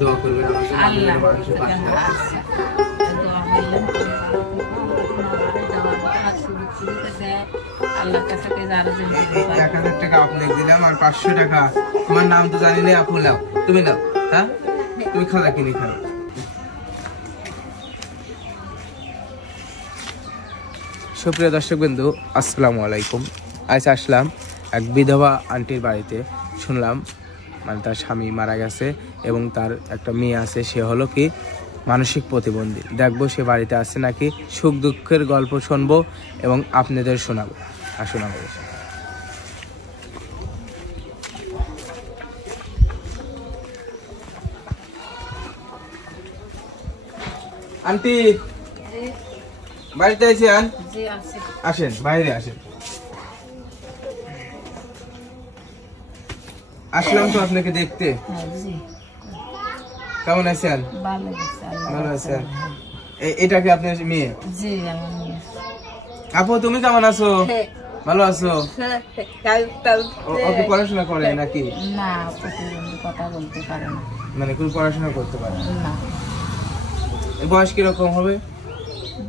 দোয়া করবেন আল্লাহ আল্লাহ কাছে 1000 টাকা আপনাকে দিলাম আর 500 টাকা তোমার নাম তো জানি না, আপু নাও, তুমি নাও। হ্যাঁ, তুমি খালা কিনে খাও। সুপ্রিয় দর্শকবৃন্দ, আসসালামু আলাইকুম। আজ আসলাম এক বিধবা আন্টির বাড়িতে। শুনলাম মানে তার স্বামী মারা গেছে এবং তার একটা মেয়ে আছে, সে হলো কি মানসিক প্রতিবন্ধী। দেখবো সে বাড়িতে আছে নাকি, সুখ দুঃখের গল্প শুনবো এবং আপনাদের শোনাবো। আসুন আমাদের সাথে। আন্টি বাড়িতে আছেন? আসেন, বাইরে আসেন। আসলাম তো আপনাকে দেখতে। কেমন আছেন? ভালো আছেন। এটা কি আপনার মেয়ে? আপু তুমি কেমন আছো? ভালো আছো? ওকে পড়াশোনা করে নাকি? না, কথা বলতে পারে না, মানে কোন পড়াশোনা করতে পারে না। বয়স কিরকম হবে?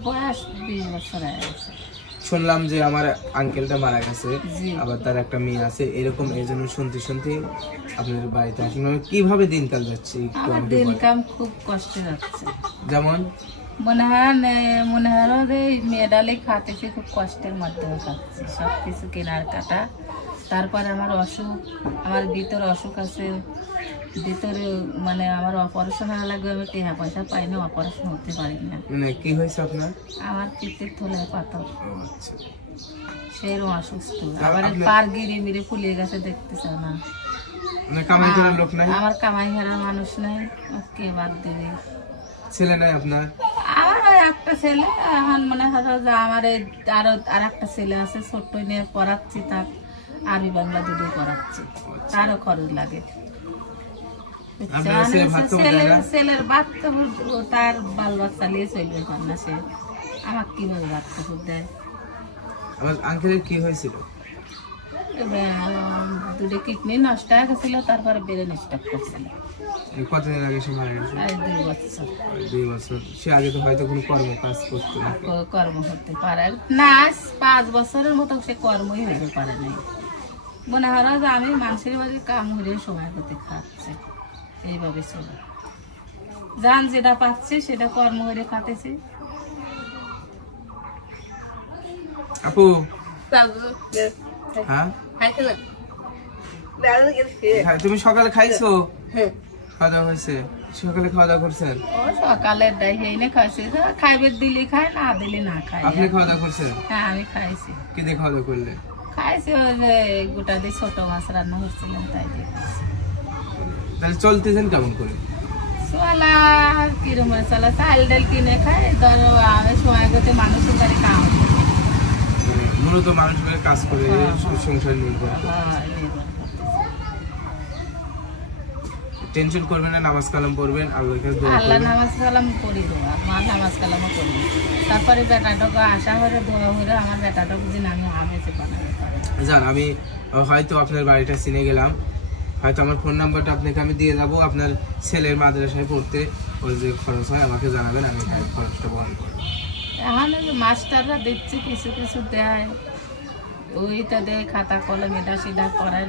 বয়স 20 বছর আছে। শুনলাম যে আমার আঙ্কেলটা মারা গেছে, আবার তার একটা মেয়ে আছে, এরকম এই জন্য শুনতে আপনাদের বাড়িতে আসেন। কিভাবে দিনকাল যাচ্ছে? দিনকাল খুব কষ্টে যাচ্ছে। যেমন মনে হয় মেয়েডালে খাতেছি, খুব কষ্টের মাধ্যমে খাচ্ছি, সবকিছু কেনার কাটা। তারপরে আমার অসুখ, আমার ভিতরে অসুখ আছে, ভিতরে মানে আমার অপারেশন হওয়া লাগবে, আমি টাকা পয়সা পাই না, অপারেশন হতে পারি না। মানে কি হয়েছে আপনার? আমার পিত্তের থলে পাথর, সেরকম অসুস্থ। আবার পার গিরে মিরে ফুলে গেছে, দেখতেছ না। আমার কামাই হারা মানুষ নাই, কে বাদ দেবে? ছেলে নাই আপনার? আমার একটা ছেলে, এখন মনে হয় যে আমার আর একটা ছেলে আছে, ছোট্ট নিয়ে পড়াচ্ছি, তার আরবি বাংলা দুটো পড়াচ্ছি, তারও খরচ লাগে। ছেলের বাচ্চা, তার বাল বাচ্চা নিয়ে চলবে না, সে আমার কিভাবে বাচ্চা দেয়? আমার আঙ্কেলের কি হয়েছিল? দুটো কিডনি নষ্ট হয়ে গেছিল, তারপরে ব্রেন স্ট্রোক করছিল। কতদিন আগে সে মারা গেছে? 2 বছর। 2 বছর। সে আগে তো হয়তো কোনো কাজ করতে কর্ম করতে পারে না, 5 বছরের মতো সে কর্মই হতে পারে নাই। মনে হয় যে আমি মানুষের বাড়ি কাম হলে সময় করতে খাচ্ছি, এইভাবে চলে যান, যেটা পাচ্ছি সেটা কর্ম করে খাতেছি। আপু হ্যাঁ, তুমি সকালে খাইছো? খাওয়া দাওয়া হয়েছে? সকালে খাওয়া দাওয়া করছেন? সকালে খাইছি, খাইবে দিলে খাই, না দিলে না খাই। আপনি খাওয়া দাওয়া করছেন? হ্যাঁ, আমি খাইছি। কি দিয়ে খাওয়া দাওয়া করলে? খাইছি ওই যে গোটা দিয়ে ছোট মাছ রান্না করছিলাম, তাই দিয়ে। তাহলে চলতেছেন কেমন করে? চলা কিরম চলা, চাল ডাল কিনে খাই। ধরো আমি সময় করতে মানুষের বাড়ি কাম, মূলত মানুষের বাড়ি কাজ করে সংসার নির্ভর। টেনশন করবেন না, নামাজ কালাম পড়বেন, আল্লাহ নামাজ কালাম করি, মা নামাজ কালামও করি। তারপরে বেটাটাকে আশা করে দোয়া করে আমার বেটাটাকে দিন আমি আমেতে বানাতে পারি। জান, আমি হয়তো আপনার বাড়িটা চিনে গেলাম, হয়তো আমার ফোন নাম্বারটা আপনাকে আমি দিয়ে যাবো। আপনার ছেলের মাদ্রাসায় পড়তে ওই যে খরচ হয় আমাকে জানাবেন, আমি খরচটা বহন করবো। এখন মাস্টাররা দিচ্ছে, কিছু কিছু দেয়, ওইটা দেয়, খাতা কলম এটা সেটা করায়,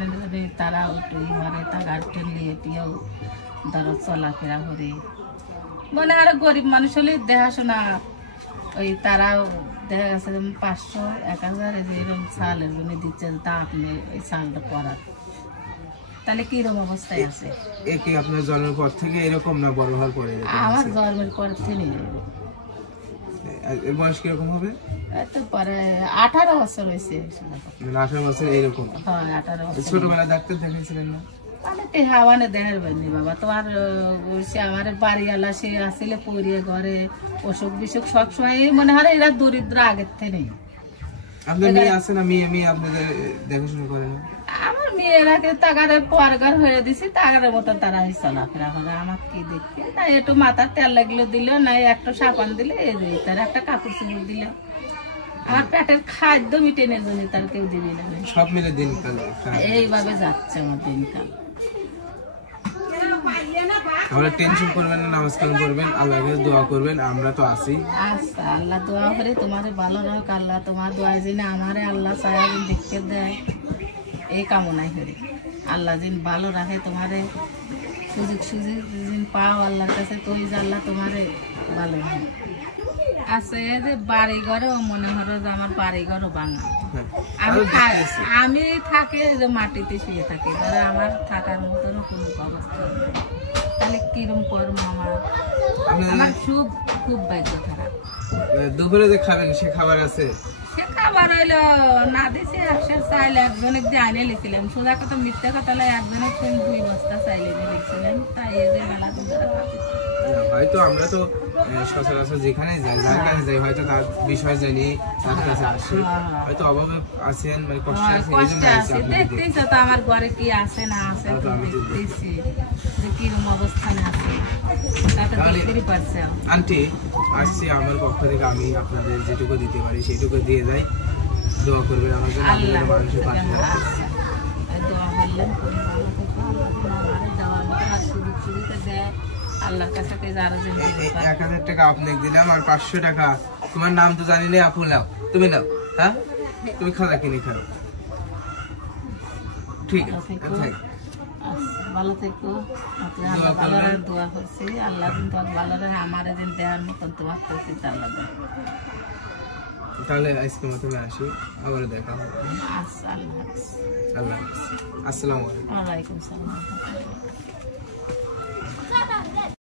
তারা ওইটুই মানে তা গার্জেন নিয়ে দিয়েও ধরো চলাফেরা করে। মানে আরো গরিব মানুষ হলে দেখাশোনা, ওই তারাও দেখা গেছে যেমন 500, 1000 এরকম চালের জন্য দিচ্ছে, তা আপনি ওই চালটা করার, তাহলে কিরকম অবস্থায় আছে? আপনার জন্মের পর থেকে এরকম না বড় হওয়ার পরে? আমার জন্মের পর থেকে। বয়স কিরকম হবে? 18 বছর হয়েছে। 18 বছর এরকম? হ্যাঁ, 18 বছর। ছোটবেলা ডাক্তার দেখাইছিলেন না? হাওয়ানে দেখার বানি বাবা, তোমার সে আমার বাড়িওয়ালা সে আসলে পড়িয়ে ঘরে অসুখ বিসুখ সবসময় মনে হয় এরা দরিদ্র আগের থেকে নেই। আপনার মেয়ে আছে না? মেয়ে আপনাদের দেখাশোনা করে না? আমার মেয়েরাকে তাগারে পরগার হয়ে দিছি, তাগারের মতো তারা চলাফেরা করে। আমার কি দেখতে না, একটু মাথার তেল লাগলো দিল না, একটা সাবান দিলে, তার একটা কাপড় চোপড় দিল, আমার পেটের খাদ্য মিটেনের জন্য তার কেউ দিবি না। সব মিলে দিনকাল এইভাবে যাচ্ছে আমার দিনকাল। তাহলে টেনশন করবেন না, নামাজ কালাম করবেন, আল্লাহর কাছে দোয়া করবেন, আমরা তো আছি। আচ্ছা, আল্লাহ দোয়া করে তোমারে ভালো রাখ, আল্লাহ তোমার দোয়া যিনি আমারে আল্লাহ ছায়া দিন দেখতে দেয়, এই কামনাই করি। আল্লাহ যিনি ভালো রাখে তোমারে, সুযোগ যিনি পাও আল্লাহর কাছে, তো যে আল্লাহ তোমারে ভালো রাখে। আছে যে বাড়ি ঘরেও মনে হলো যে আমার বাড়ি ঘরও ভাঙা। আমি থাকি যে মাটিতে শুয়ে থাকি, ধরো আমার থাকার মতন কোনো অবস্থা নেই। তাহলে কিরম করবো? আমার খুব ভাগ্য খারাপ। দুপুরে যে খাবেন সে খাবার আছে? সে খাবার হইলো না দিছে, একশো চাইলে একজনের যে আইনে লিখছিলাম, সোজা কথা মিথ্যা কথা, একজনের 2 বস্তা চাইলে লিখছিলেন, তাই এই যে মেলা হয়তো আমরা তো সচরাচর যেখানে যাই, যার কাছে যাই, হয়তো তার বিষয় জানি, তার কাছে আসি, হয়তো অভাবে আছেন, মানে কষ্টে আছেন। দেখতেইছ তো আমার ঘরে কি আছে না আছে, দেখতেইছি যে কিরম অবস্থানে আছে, তাতে দেখতেই পারছে। আন্টি আসছি আমার পক্ষ থেকে, আমি আপনাদের যেটুকু দিতে পারি সেটুকু দিয়ে যাই। দোয়া করবেন আমার জন্য, আল্লাহ মানুষের পাশে থাকবেন। দোয়া করলেন, দেওয়ার মতো আর সুযোগ সুবিধা দেয় আল্লাহর কাছে। 1000 টাকা আপনাকে দিলাম, আর 500 টাকা তোমার নাম তো জানি না, আপু নাও, তুমি নাও। হ্যাঁ, তুমি খাওয়া কিনে খাও। ঠিক আছে, ভালো থেকো। দোয়া করছি আল্লাহ কিন্তু ভালো রাখে, আমার দিন দেওয়ার মতন তোমার করছি আল্লাহ। তাহলে আজকের মতো আমি আসি, আবার দেখা হবে। আচ্ছা, আল্লাহ হাফেজ। আল্লাহ হাফেজ। আসসালামু আলাইকুম। ওয়ালাইকুম আসসালাম।